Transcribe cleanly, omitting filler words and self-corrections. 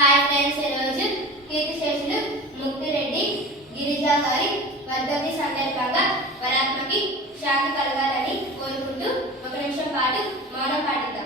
Hi friends, ఈరోజు కీర్తిశేషులు ముక్తిరెడ్డి గిరిజా గారి వర్ధంతి సందర్భంగా వారి ఆత్మకి శాంతి కలగాలని కోరుకుంటూ ఒక నిమిషం పాటు మౌనం పాటిద్దాం.